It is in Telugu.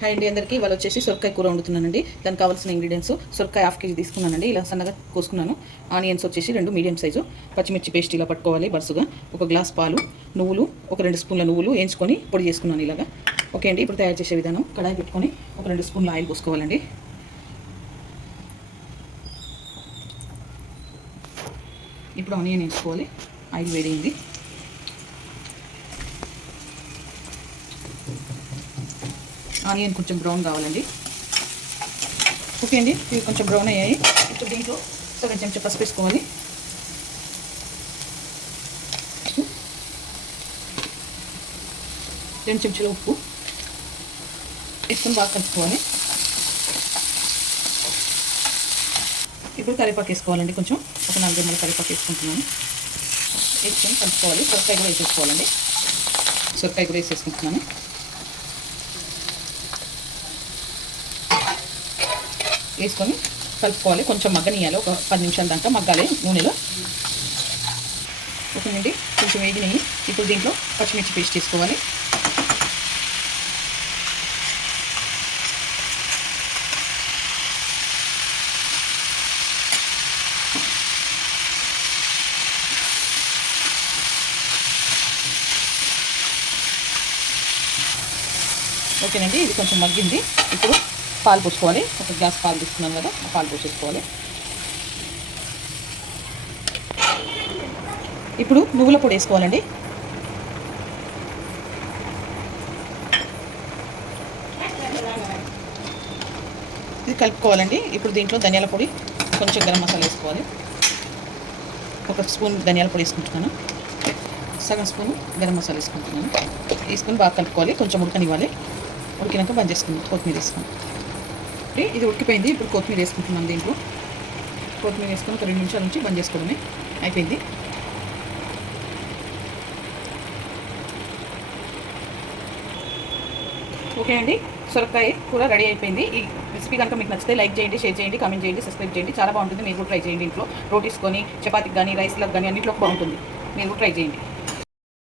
హాయ్ అండి అందరికీ. వాళ్ళు వచ్చేసి సొరకాయ కూర వండుతున్నానండి. దానికి కావాల్సిన ఇంగ్రీడియంట్స్: సొరకాయ హాఫ్ కేజీ తీసుకున్నానండి, ఇలా సన్నగా కోసుకున్నాను. ఆనియన్స్ వచ్చేసి 2 మీడియం సైజు, పచ్చిమిర్చి పేస్ట్ ఇలా పట్టుకోవాలి బరుసుగా, 1 గ్లాస్ పాలు, నువ్వులు 2 స్పూన్ల నువ్వులు వేయించుకొని పొడి చేసుకున్నాను ఇలాగా. ఓకే అండి, ఇప్పుడు తయారు చేసే విధానం: కడాయి పెట్టుకొని 2 స్పూన్ల ఆయిల్ పోసుకోవాలండి. ఇప్పుడు ఆనియన్ వేసుకోవాలి. ఆయిల్ వేడింది. ఆనియన్ కొంచెం బ్రౌన్ కావాలండి. ఓకే అండి, ఇవి కొంచెం బ్రౌన్ అయ్యాయి. ఇప్పుడు దీంట్లో సగం చెంచా పసుపు వేసుకోవాలి. 2 చెంచాల ఉప్పు వేసుకొని బాగా కలుపుకోవాలి. ఇప్పుడు కరివేపాకు వేసుకోవాలండి. కొంచెం ఒక 4 రెమ్మల కరివేపాకు వేసుకుంటున్నాను. వేసుకొని కలుపుకోవాలి. సొరకాయ కూడా వేసేసుకోవాలండి. సొరకాయ కూడా వేసేసుకుంటున్నాను. వేసుకొని కలుపుకోవాలి. కొంచెం మగ్గనియాలి. ఒక 10 నిమిషాల దాకా మగ్గాలి నూనెలో. ఓకేనండి, కొంచెం వేగినాయి. ఇప్పుడు దీంట్లో పచ్చిమిర్చి పేస్ట్ చేసుకోవాలి. ఓకేనండి, ఇది కొంచెం మగ్గింది. ఇప్పుడు పాలు పోసుకోవాలి. 1 గ్లాస్ పాలు తీసుకున్నాం కదా, ఆ పాలు పోసేసుకోవాలి. ఇప్పుడు నువ్వుల పొడి వేసుకోవాలండి. ఇది కలుపుకోవాలండి. ఇప్పుడు దీంట్లో ధనియాల పొడి, కొంచెం గరం మసాలా వేసుకోవాలి. 1 స్పూన్ ధనియాల పొడి వేసుకుంటున్నాను. సగం స్పూన్ గరం మసాలా వేసుకుంటున్నాను. వేసుకొని బాగా కలుపుకోవాలి. కొంచెం ఉడకనివ్వాలి. ఉడికినాక బంద్ చేసుకుని కొత్తిమీర వేసుకుని. ఇది ఉడికిపోయింది. ఇప్పుడు కొత్తిమీర వేసుకుంటున్నాం. దీంట్లో కొత్తిమీర వేసుకొని ఒక 2 నిమిషాల నుంచి బంద్ చేసుకోవడమే. అయిపోయింది. ఓకే అండి, సొరకాయ కూర రెడీ అయిపోయింది. ఈ రెసిపీ కనుక మీకు నచ్చితే లైక్ చేయండి, షేర్ చేయండి, కామెంట్ చేయండి, సబ్స్క్రైబ్ చేయండి. చాలా బాగుంటుంది. మీరు కూడా ట్రై చేయండి. ఇంట్లో రోటీస్ కొని, చపాతీకి కానీ, రైస్లకు కానీ అన్నింటిలోకి బాగుంటుంది. మీరు కూడా ట్రై చేయండి.